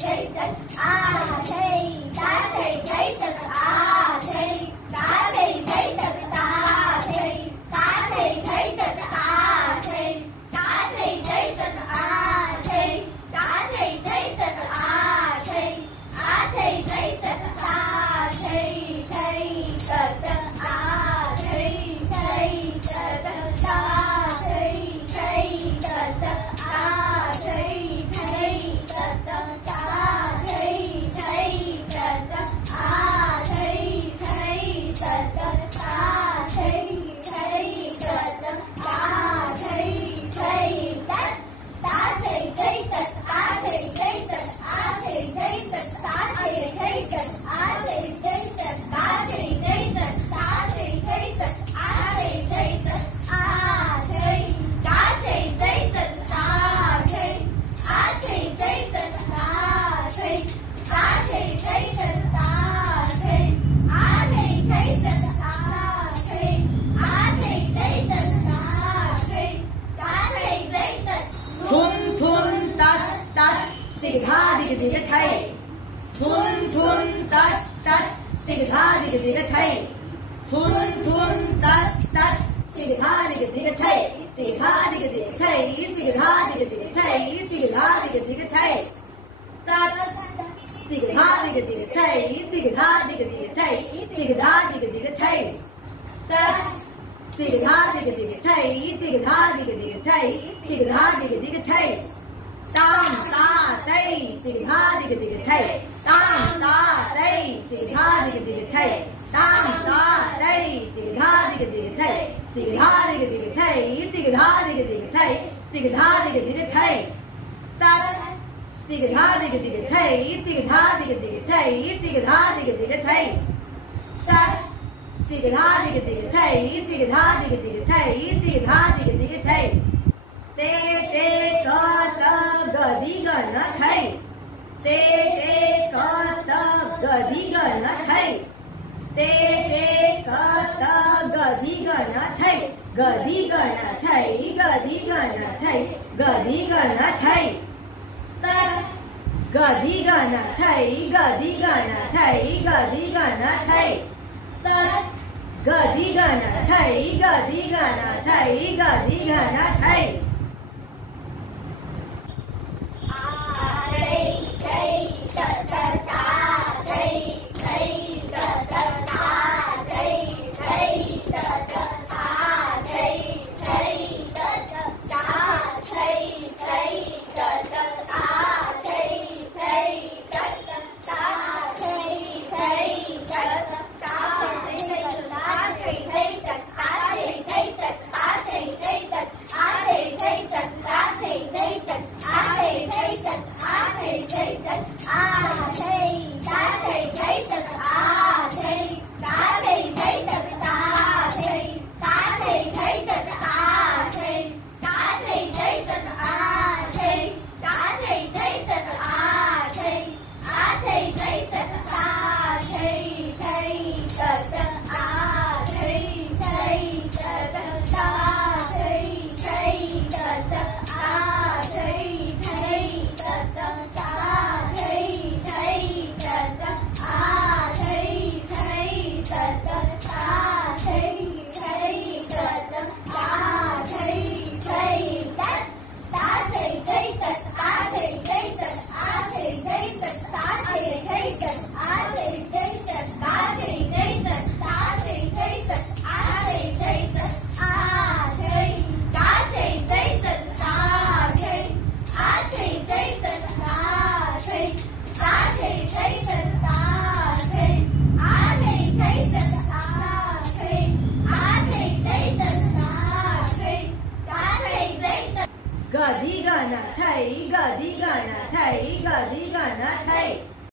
thấy tật a thầy tá thầy thấy tật a thầy tá thầy thấy tật ta thầy tá thầy thấy tật a thầy tá thầy thấy tật a thầy tá thầy thấy tật a thầy á thầy thấy tật a thầy thấy tật a thầy thấy tật ta thầy thấy tật a thầy thấy tật ta thầy thấy tật a thầy thấy tật ta thầy thấy tật a thầy thấy tật tá thầy thấy tật a thầy thấy tật a thầy thấy tật tá thầy thấy tật a thầy thấy tật tá thầy thấy tật tá thầy thấy tật a thầy thấy tật a thầy tá thầy thấy tật a thầy á thầy thấy tật a thầy tá thầy thấy tật a thầy á thầy thấy tật a thầy á thầy thấy tật a thầy tá thầy thấy tật thun thun tát tát tig tha dig thay thun thun tát tát tig tha dig thay thun thun tát tát tig tha dig thay tig tha dig thay tig tha dig thay tig tha dig thay tát tig tha dig thay tig tha dig thay tig tha dig thay tát tig tha dig thay tig tha dig thay tig tha dig thay tam ta tây tig tha dig thay tam ta tây tig tha dig thay tam ta tây tig tha dig thay tig tha dig thay tig tha dig thay tig tha dig thay tát tig tha dig thay tig tha dig thay tig tha dig thay tát tig tha dig thay tig tha dig thay tig tha dig thay te te ka ta ga di ga na thay te te ka ta ga di ga na thay te te ka ta ga di ga na thay ga di ga na thay ga di ga na thay ga di ga na thay ta ga di ga na thay ga di ga na thay ga di ga na thay ta ga di ga na thay ga di ga na thay ga di ga na thay ga di ga na thay ga di ga na thay ga di ga na thay